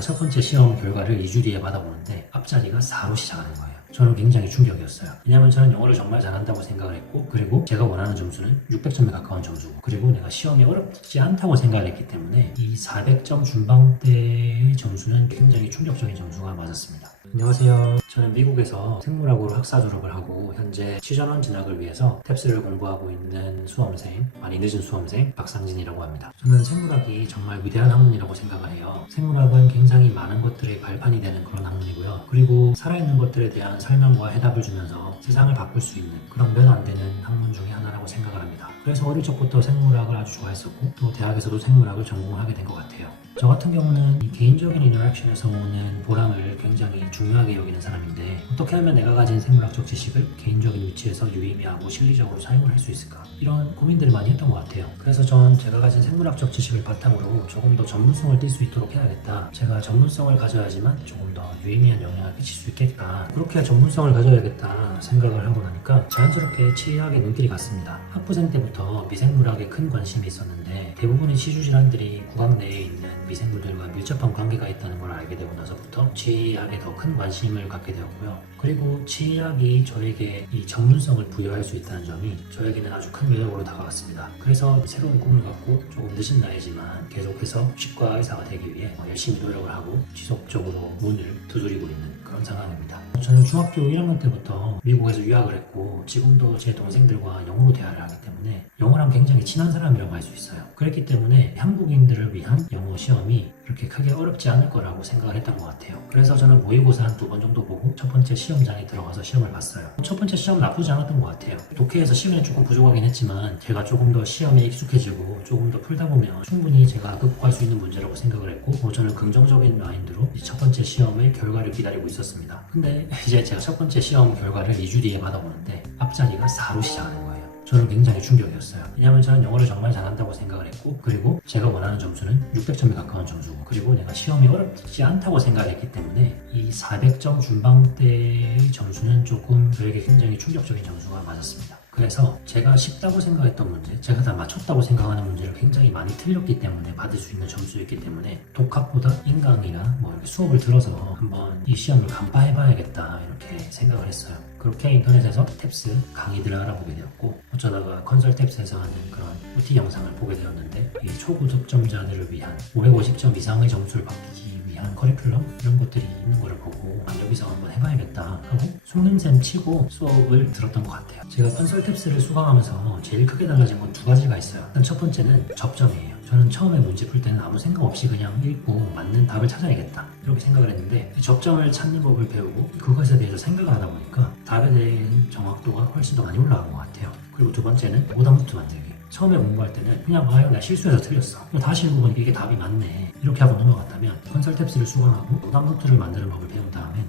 제가 첫 번째 시험 결과를 2주 뒤에 받아보는데 앞자리가 4로 시작하는 거예요. 저는 굉장히 충격이었어요. 왜냐면 저는 영어를 정말 잘한다고 생각을 했고, 그리고 제가 원하는 점수는 600점에 가까운 점수고, 그리고 내가 시험이 어렵지 않다고 생각을 했기 때문에 이 400점 중반대의 점수는 굉장히 충격적인 점수가 맞았습니다. 안녕하세요. 저는 미국에서 생물학으로 학사 졸업을 하고 현재 취준원 진학을 위해서 탭스를 공부하고 있는 수험생, 많이 늦은 수험생 박상진이라고 합니다. 저는 생물학이 정말 위대한 학문이라고 생각을 해요. 생물학은 굉장히 많은 것들의 발판이 되는 그런 학문이고요. 그리고 살아있는 것들에 대한 설명과 해답을 주면서 세상을 바꿀 수 있는 그런 몇 안 되는 학문 중에 하나라고 생각을 합니다. 그래서 어릴 적부터 생물학을 아주 좋아했었고, 또 대학에서도 생물학을 전공을 하게 된 것 같아요. 저 같은 경우는 이 개인적인 인터랙션에서 오는 보람을 굉장히 중요하게 여기는 사람인데, 어떻게 하면 내가 가진 생물학적 지식을 개인적인 위치에서 유의미하고 실리적으로 사용을 할 수 있을까, 이런 고민들을 많이 했던 것 같아요. 그래서 전 제가 가진 생물학적 지식을 바탕으로 조금 더 전문성을 띌 수 있도록 해야겠다, 제가 전문성을 가져야지만 조금 더 유의미한 영향을 끼칠 수 있겠다, 그렇게 전문성을 가져야겠다 생각을 하고 나니까 자연스럽게 치의학에 눈길이 갔습니다. 학부생 때부터 미생물학에 큰 관심이 있었는데, 대부분의 치주질환들이 구강 내에 있는 미생물들과 밀접한 관계가 있다는 걸 알게 되고 나서부터 치의학에 더 큰 관심을 갖게 되었고요. 그리고 치의학이 저에게 이 전문성을 부여할 수 있다는 점이 저에게는 아주 큰 매력으로 다가왔습니다. 그래서 새로운 꿈을 갖고 조금 늦은 나이지만 계속해서 치과 의사가 되기 위해 열심히 노력을 하고 지속적으로 문을 두드리고 있는 그런 상황입니다. 저는 중학교 1학년 때부터 미국에서 유학을 했고, 지금도 제 동생들과 영어로 대화를 하기 때문에 영어랑 굉장히 친한 사람이라고 할 수 있어요. 그렇기 때문에 한국인들을 위한 영어 시험이 그렇게 크게 어렵지 않을 거라고 생각을 했던 것 같아요. 그래서 저는 모의고사 한 2번 정도 보고 첫 번째 시험장에 들어가서 시험을 봤어요. 첫 번째 시험은 나쁘지 않았던 것 같아요. 독해에서 시간이 조금 부족하긴 했지만 제가 조금 더 시험에 익숙해지고 조금 더 풀다 보면 충분히 제가 극복할 수 있는 문제라고 생각을 했고, 저는 긍정적인 마인드로 이 첫 번째 시험의 결과를 기다리고 있었습니다. 근데 이제 제가 첫 번째 시험 결과를 2주 뒤에 받아보는데 앞자리가 4로 시작하는 거예요. 저는 굉장히 충격이었어요. 왜냐하면 저는 영어를 정말 잘한다고 생각을 했고, 그리고 제가 원하는 점수는 600점에 가까운 점수고, 그리고 내가 시험이 어렵지 않다고 생각했기 때문에 이 400점 중반대의 점수는 조금 저에게 굉장히 충격적인 점수가 맞았습니다. 그래서 제가 쉽다고 생각했던 문제, 제가 다 맞췄다고 생각하는 문제를 굉장히 많이 틀렸기 때문에 받을 수 있는 점수였기 때문에 독학보다 인강이나 이렇게 수업을 들어서 한번 이 시험을 간파해봐야겠다 이렇게 생각을 했어요. 그렇게 인터넷에서 탭스 강의들을 알아보게 되었고, 어쩌다가 컨설탭스에서 하는 그런 OT 영상을 보게 되었는데, 이 초고득점자들을 위한 550점 이상의 점수를 받기 위한 커리큘럼 이런 것들이 있는 거를 보고 여기서 한번 해봐야겠다 하고 속냄샘 치고 수업을 들었던 것 같아요. 제가 컨설탭스를 수강하면서 제일 크게 달라진 건 2가지가 있어요. 일단 첫 번째는 접점이에요. 저는 처음에 문제 풀 때는 아무 생각 없이 그냥 읽고 맞는 답을 찾아야겠다 이렇게 생각을 했는데, 접점을 찾는 법을 배우고 그것에 대해서 생각을 하다 보니까 답에 대한 정확도가 훨씬 더 많이 올라간 것 같아요. 그리고 두 번째는 오답노트 만들기. 처음에 공부할 때는 그냥 나 실수해서 틀렸어, 다시 읽어보니까 이게 답이 맞네 이렇게 하고 넘어갔다면, 컨설탭스를 수강하고 오답노트를 만드는 법을 배운 다음에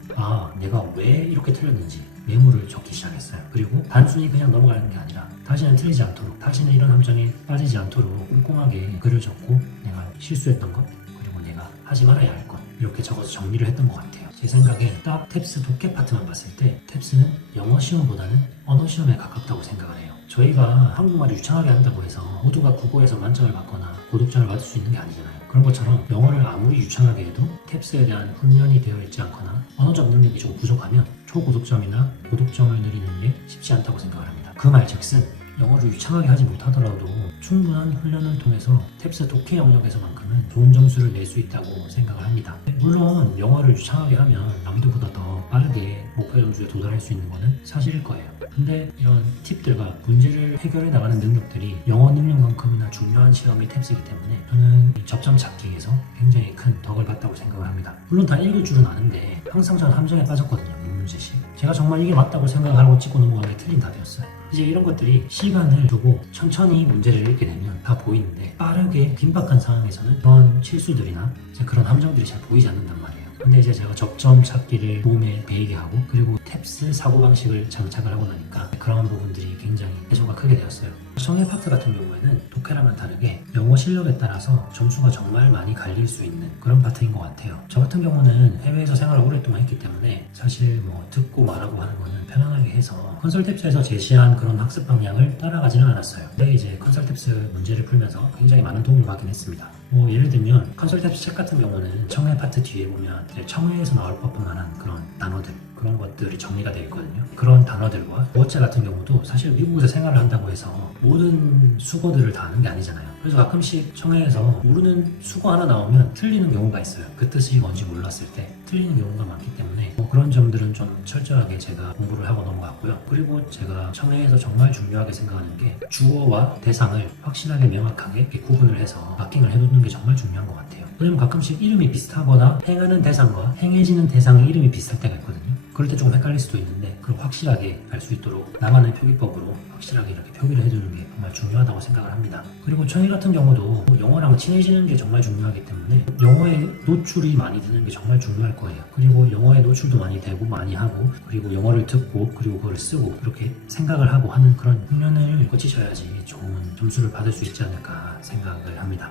내가 왜 이렇게 틀렸는지 메모를 적기 시작했어요. 그리고 단순히 그냥 넘어가는 게 아니라 다시는 틀리지 않도록, 다시는 이런 함정에 빠지지 않도록 꼼꼼하게 글을 적고 내가 실수했던 것, 그리고 내가 하지 말아야 할 것, 이렇게 적어서 정리를 했던 것 같아요. 제 생각에 딱 탭스 독해 파트만 봤을 때 탭스는 영어 시험보다는 언어 시험에 가깝다고 생각을 해요. 저희가 한국말을 유창하게 한다고 해서 모두가 국어에서 만점을 받거나 고득점을 받을 수 있는 게 아니잖아요. 그런 것처럼 영어를 아무리 유창하게 해도 탭스에 대한 훈련이 되어 있지 않거나 언어적 능력이 조금 부족하면 초고득점이나 고득점을 누리는 게 쉽지 않다고 생각을 합니다. 그 말즉슨 영어를 유창하게 하지 못하더라도 충분한 훈련을 통해서 탭스 독해 영역에서만큼은 좋은 점수를 낼 수 있다고 생각을 합니다. 물론 영어를 유창하게 하면 남들보다 더 빠르게 목표 점수에 도달할 수 있는 거는 사실일 거예요. 근데 이런 팁들과 문제를 해결해 나가는 능력들이 영어 능력만큼이나 중요한 시험이 탭스이기 때문에 저는 이 접점 찾기에서 굉장히 큰 덕을 봤다고 생각을 합니다. 물론 다 읽을 줄은 아는데 항상 저는 함정에 빠졌거든요. 문제식. 제가 정말 이게 맞다고 생각하고 찍고 넘어간 게 틀린 답이었어요. 이제 이런 것들이 시간을 두고 천천히 문제를 읽게 되면 다 보이는데, 빠르게 긴박한 상황에서는 그런 실수들이나 그런 함정들이 잘 보이지 않는단 말이에요. 근데 이제 제가 접점 찾기를 몸에 배이게 하고, 그리고 탭스 사고방식을 장착을 하고 나니까 그런 부분들이 굉장히 해소가 크게 되었어요. 정해 파트 같은 경우에는 독해랑은 다르게 영어 실력에 따라서 점수가 정말 많이 갈릴 수 있는 그런 파트인 것 같아요. 저 같은 경우는 해외에서 생활을 오랫동안 했기 때문에 사실 듣고 말하고 하는 거는 편안하게 해서 컨설탭스에서 제시한 그런 학습 방향을 따라가지는 않았어요. 근데 이제 컨설탭스 문제를 풀면서 굉장히 많은 도움을 받긴 했습니다. 뭐 예를 들면 컨설턴트 책 같은 경우는 청해 파트 뒤에 보면 청해에서 나올 법한 만한 그런 단어들, 그런 것들이 정리가 되어 있거든요. 그런 단어들과 어체 같은 경우도 사실 미국에서 생활을 한다고 해서 모든 수거들을 다 아는 게 아니잖아요. 그래서 가끔씩 청해에서 모르는 수거 하나 나오면 틀리는 경우가 있어요. 그 뜻이 뭔지 몰랐을 때 틀리는 경우가 많기 때문에 뭐 그런 점들은 좀 철저하게 제가 공부를 하고 넘어갔고요. 그리고 제가 청해에서 정말 중요하게 생각하는 게 주어와 대상을 확실하게 명확하게 이렇게 구분을 해서 마킹을 해놓는 게 정말 중요한 것 같아요. 왜냐면 가끔씩 이름이 비슷하거나 행하는 대상과 행해지는 대상의 이름이 비슷할 때가 있거든요. 그럴 때 조금 헷갈릴 수도 있는데 그걸 확실하게 알 수 있도록 나만의 표기법으로 확실하게 이렇게 표기를 해두는 게 정말 중요하다고 생각을 합니다. 그리고 청해 같은 경우도 영어랑 친해지는 게 정말 중요하기 때문에 영어에 노출이 많이 되는 게 정말 중요할 거예요. 그리고 영어에 노출도 많이 되고 많이 하고 그리고 영어를 듣고 그리고 그걸 쓰고 이렇게 생각을 하고 하는 그런 훈련을 거치셔야지 좋은 점수를 받을 수 있지 않을까 생각을 합니다.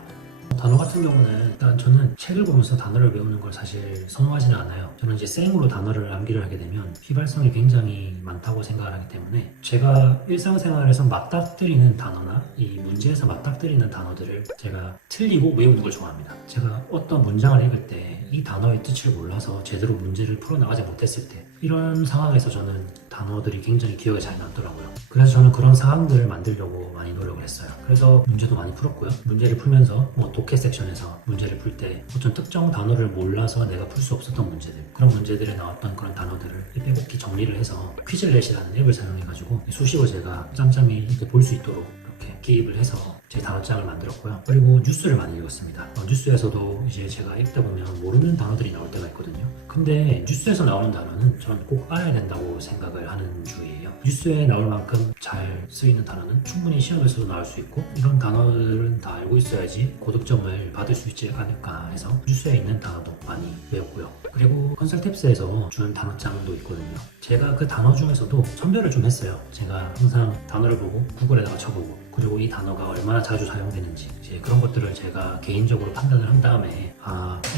단어 같은 경우는 일단 저는 책을 보면서 단어를 외우는 걸 사실 선호하지는 않아요. 저는 이제 생으로 단어를 암기를 하게 되면 휘발성이 굉장히 많다고 생각을 하기 때문에 제가 일상생활에서 맞닥뜨리는 단어나 이 문제에서 맞닥뜨리는 단어들을 제가 틀리고 외우는 걸 좋아합니다. 제가 어떤 문장을 읽을 때 이 단어의 뜻을 몰라서 제대로 문제를 풀어나가지 못했을 때 이런 상황에서 저는 단어들이 굉장히 기억에 잘 남더라고요. 그래서 저는 그런 상황들을 만들려고 많이 노력을 했어요. 그래서 문제도 많이 풀었고요. 문제를 풀면서 뭐 독해 섹션에서 문제를 풀 때 어떤 특정 단어를 몰라서 내가 풀 수 없었던 문제들, 그런 문제들에 나왔던 그런 단어들을 빼곡히 정리를 해서 퀴즐렛이라는 앱을 사용해가지고 수식을 제가 짬짬이 이렇게 볼 수 있도록 이렇게 기입을 해서 제 단어장을 만들었고요. 그리고 뉴스를 많이 읽었습니다. 뉴스에서도 이제 제가 읽다 보면 모르는 단어들이 나올 때가 있거든요. 근데 뉴스에서 나오는 단어는 저는 꼭 알아야 된다고 생각을 하는 주의예요. 뉴스에 나올 만큼 잘 쓰이는 단어는 충분히 시험에서도 나올 수 있고 이런 단어들은 다 알고 있어야지 고득점을 받을 수 있지 않을까 해서 뉴스에 있는 단어도 많이 외웠고요. 그리고 컨설탭스에서 주는 단어장도 있거든요. 제가 그 단어 중에서도 선별을 좀 했어요. 제가 항상 단어를 보고 구글에다가 쳐보고 그리고 이 단어가 얼마나 자주 사용되는지 이제 그런 것들을 제가 개인적으로 판단을 한 다음에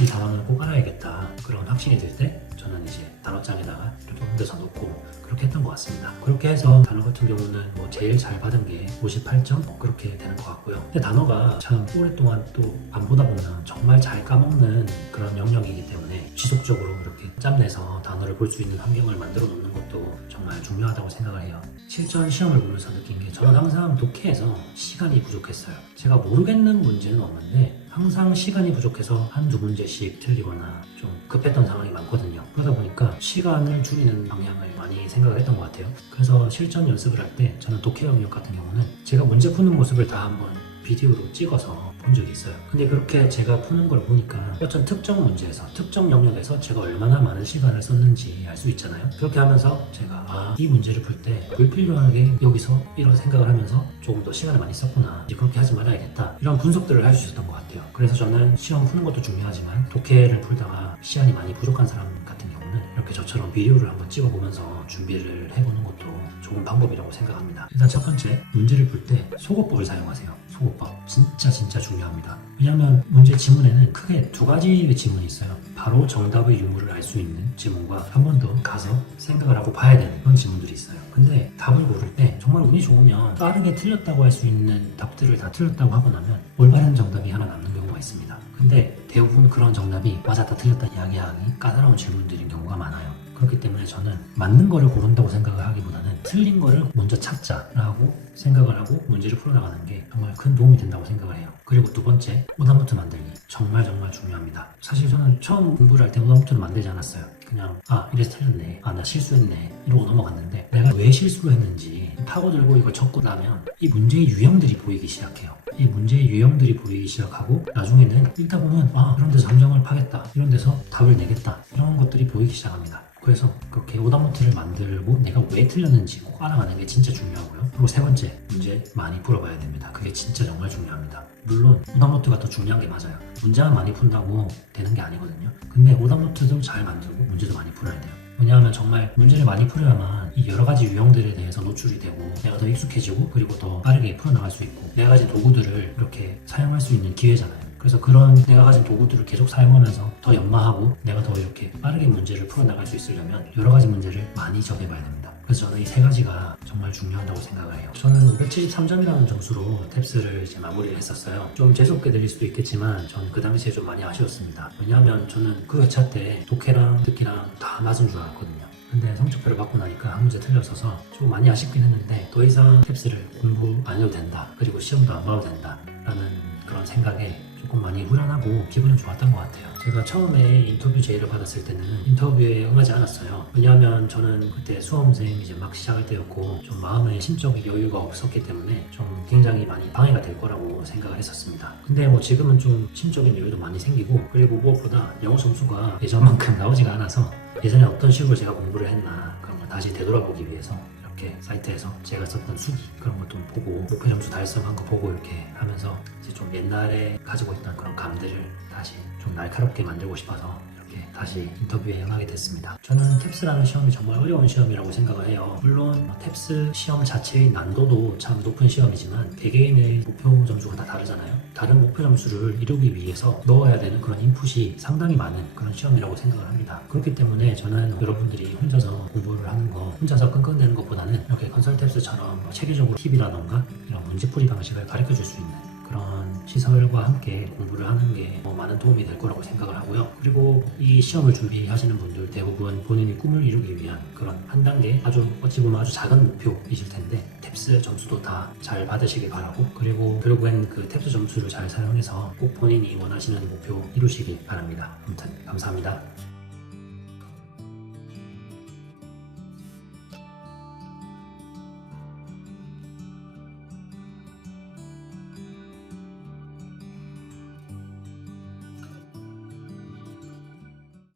이 단어는 꼭 알아야겠다 그런 확신이 들 때 저는 이제 단어장에다가 이렇게 옮겨서 놓고 그렇게 했던 것 같습니다. 그렇게 해서 단어 같은 경우는 뭐 제일 잘 받은 게 58점 그렇게 되는 것 같고요. 근데 단어가 참 오랫동안 또 안 보다 보면 정말 잘 까먹는 그런 영역이기 때문에 지속적으로 이렇게 짬내서 단어를 볼 수 있는 환경을 만들어 놓는 것도 정말 중요하다고 생각을 해요. 실전 시험을 보면서 느낀 게 저는 항상 독해에서 시간이 부족했어요. 제가 모르겠는 문제는 없는데 항상 시간이 부족해서 한두 문제씩 틀리거나 좀 급했던 상황이 많거든요. 그러다 보니까 시간을 줄이는 방향을 많이 생각을 했던 것 같아요. 그래서 실전 연습을 할 때 저는 독해 영역 같은 경우는 제가 문제 푸는 모습을 다 한번 비디오로 찍어서 본 적이 있어요. 근데 그렇게 제가 푸는 걸 보니까 어떤 특정 문제에서 특정 영역에서 제가 얼마나 많은 시간을 썼는지 알 수 있잖아요. 그렇게 하면서 제가 이 문제를 풀 때 불필요하게 여기서 이런 생각을 하면서 조금 더 시간을 많이 썼구나, 이제 그렇게 하지 말아야겠다, 이런 분석들을 할 수 있었던 것 같아요. 그래서 저는 시험 푸는 것도 중요하지만 독해를 풀다가 시간이 많이 부족한 사람 같은 경우는 이렇게 저처럼 비디오를 한번 찍어보면서 준비를 해보는 것도 좋은 방법이라고 생각합니다. 일단 첫 번째, 문제를 풀 때 소거법을 사용하세요. 소거법 진짜 중요합니다. 왜냐하면 문제 지문에는 크게 두 가지의 지문이 있어요. 바로 정답의 유무를 알 수 있는 지문과 한 번 더 가서 생각을 하고 봐야 되는 그런 지문들이 있어요. 근데 답을 고를 때 정말 운이 좋으면 빠르게 틀렸다고 할 수 있는 답들을 다 틀렸다고 하고 나면 올바른 정답이 하나 남는 경우가 있습니다. 근데 대부분 그런 정답이 맞았다 틀렸다 이야기하기 까다로운 질문들인 경우가 많아요. 그렇기 때문에 저는 맞는 거를 고른다고 생각을 하기보다는 틀린 거를 먼저 찾자라고 생각을 하고 문제를 풀어나가는 게 정말 큰 도움이 된다고 생각을 해요. 그리고 두 번째, 오답노트 만들기 정말 중요합니다. 사실 저는 처음 공부를 할 때 오답노트를 만들지 않았어요. 그냥 이래서 틀렸네, 나 실수했네 이러고 넘어갔는데 내가 왜 실수를 했는지 파고들고 이걸 적고 나면 이 문제의 유형들이 보이기 시작해요. 이 문제의 유형들이 보이기 시작하고 나중에는 읽다 보면 이런 데서 함정을 파겠다, 이런 데서 답을 내겠다, 이런 것들이 보이기 시작합니다. 그래서 그렇게 오답노트를 만들고 내가 왜 틀렸는지 꼭 알아가는 게 진짜 중요하고요. 그리고 세 번째, 문제 많이 풀어봐야 됩니다. 그게 진짜 정말 중요합니다. 물론 오답노트가 더 중요한 게 맞아요. 문제만 많이 푼다고 되는 게 아니거든요. 근데 오답노트도 잘 만들고 문제도 많이 풀어야 돼요. 왜냐하면 정말 문제를 많이 풀어야만 이 여러 가지 유형들에 대해서 노출이 되고 내가 더 익숙해지고 그리고 더 빠르게 풀어나갈 수 있고 내가 가진 도구들을 이렇게 사용할 수 있는 기회잖아요. 그래서 그런 내가 가진 도구들을 계속 사용하면서 더 연마하고 내가 더 이렇게 빠르게 문제를 풀어나갈 수 있으려면 여러 가지 문제를 많이 접해봐야 됩니다. 그래서 저는 이 세 가지가 정말 중요하다고 생각을 해요. 저는 573점이라는 점수로 탭스를 이제 마무리를 했었어요. 좀 재수없게 들릴 수도 있겠지만 전 그 당시에 좀 많이 아쉬웠습니다. 왜냐하면 저는 그 회차 때 독해랑 듣기랑 다 맞은 줄 알았거든요. 근데 성적표를 받고 나니까 한 문제 틀렸어서 좀 많이 아쉽긴 했는데 더 이상 탭스를 공부 안 해도 된다, 그리고 시험도 안 봐도 된다 라는 그런 생각에 조금 많이 후련하고 기분은 좋았던 것 같아요. 제가 처음에 인터뷰 제의를 받았을 때는 인터뷰에 응하지 않았어요. 왜냐하면 저는 그때 수험생 이제 막 시작할 때였고 좀 마음의 심적인 여유가 없었기 때문에 좀 굉장히 많이 방해가 될 거라고 생각을 했었습니다. 근데 뭐 지금은 좀 심적인 여유도 많이 생기고, 그리고 무엇보다 영어 점수가 예전만큼 나오지가 않아서 예전에 어떤 식으로 제가 공부를 했나 그런 걸 다시 되돌아보기 위해서 이렇게 사이트에서 제가 썼던 수기 그런 것도 보고 목표 점수 달성한 거 보고 이렇게 하면서 이제 좀 옛날에 가지고 있던 그런 감들을 다시 좀 날카롭게 만들고 싶어서 이렇게 다시 인터뷰에 응하게 됐습니다. 저는 탭스라는 시험이 정말 어려운 시험이라고 생각을 해요. 물론 탭스 시험 자체의 난도도 참 높은 시험이지만 개개인의 목표 점수가 다 다르잖아요. 다른 목표 점수를 이루기 위해서 넣어야 되는 그런 인풋이 상당히 많은 그런 시험이라고 생각을 합니다. 그렇기 때문에 저는 여러분들이 혼자서 공부를 하는 거, 혼자서 끙끙대는 것보다는 이렇게 컨설탭스처럼 체계적으로 팁이라던가 이런 문제풀이 방식을 가르쳐 줄 수 있는 그런 시설과 함께 공부를 하는 게 많은 도움이 될 거라고 생각을 하고요. 그리고 이 시험을 준비하시는 분들 대부분 본인이 꿈을 이루기 위한 그런 한 단계, 아주 어찌 보면 아주 작은 목표이실 텐데 탭스 점수도 다 잘 받으시길 바라고, 그리고 결국엔 그 탭스 점수를 잘 사용해서 꼭 본인이 원하시는 목표 이루시길 바랍니다. 아무튼 감사합니다.